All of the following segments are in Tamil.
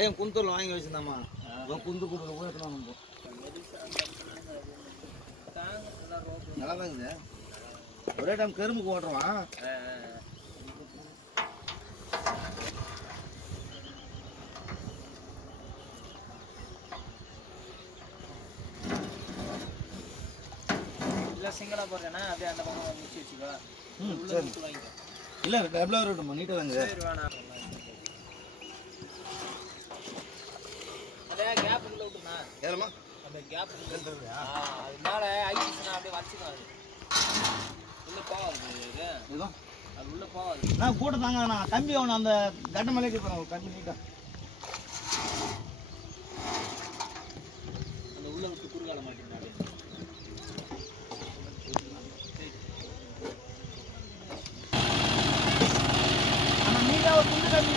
பையன் குந்தூர்ல வாங்கி வச்சிருந்தாமா குந்து கொடுக்குற போய் எடுத்துனா நம்ம நல்லா தான் இருக்குது ஒரே டைம் கரும்புக்கு ஓட்டுருவான் இல்லை சிங்கிளாக போடுறேன்னா அப்படியே அந்த பக்கம் முடிச்சு வச்சுக்கோ வாங்கிக்கோ இல்லை டபுளாக இருக்கட்டும் நீட்டாக வாங்க சரி வேணாம் அதே கேப்புக்குள்ள விட்டுண்ணா ஏறமா அந்த கேப் அது மேலே ஐஸ்னா அப்படியே வச்சுக்கோ அது உள்ளே போகாது இதுதான் அது உள்ளே போகாது நான் கூட தாங்க நான் கம்பி அவனை அந்த கட்ட மேலே போகிறேன் கம்பி நீட்டாக அந்த உள்ளே விட்டு குறுக்கால மாட்டேன் அப்படியே ஆனால் நீட்டாக ஒரு துண்டு கம்பி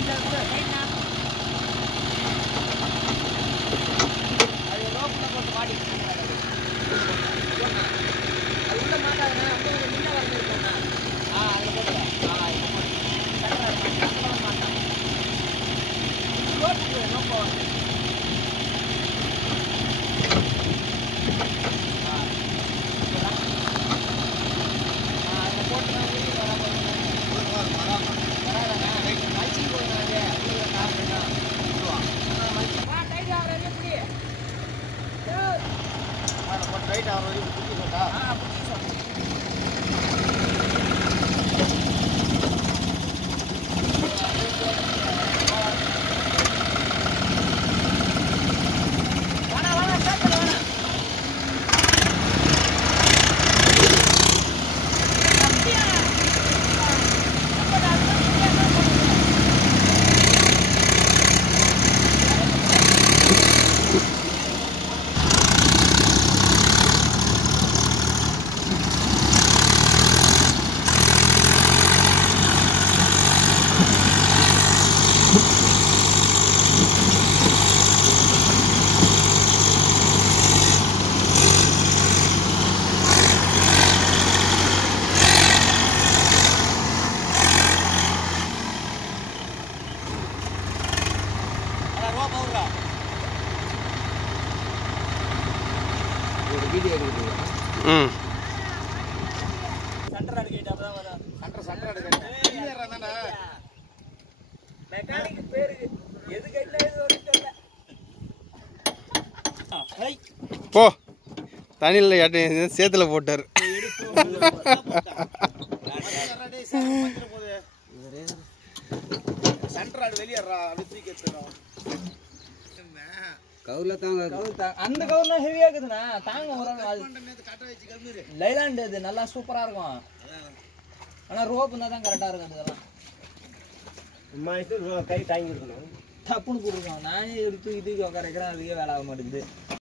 அது ரோப்பில் போட்டு மாட்டிக்கிட்டு அது உள்ள மாட்டாதுண்ணா அப்படியே முன்ன வரணும்ண்ணா அதில் போட்டு மாட்டான் ரோப்பு ரொம்ப அதில் போட்டு வராதண்ணா மல்ச்சி போடுறாங்க டைட் ஆகிற எப்படி ரைட் ஆகிற வரைக்கும் குட்டி சொட்டா புடிச்சு சொல்லு வீடியோ எடுக்குது சென்டர் அடிக்கிட்டு அப்பதான் வரும் சென்டர் எடுக்கிறேன் மெக்கானிக் பேரு எது கேட்டா போ தண்ணியில் சேத்துல போட்டார் சென்டர் ஆடு வெளியேறா அப்படி தூக்கி எடுத்துறோம் கவுல தாங்க அந்த கவுல ஹெவியா இருக்குதுண்ணா தாங்க ஒரு லைலாண்ட் இது நல்லா சூப்பரா இருக்கும் ஆனா ரோப் தான் கரெக்டா இருக்கும் இதெல்லாம் கை தாங்கி இருக்கணும் டப்புன்னு போட்டுருக்கோம் நானே எடுத்து இதுக்கு உட்கார வைக்கிறேன் அதுக்கே வேலை ஆக மாட்டேங்குது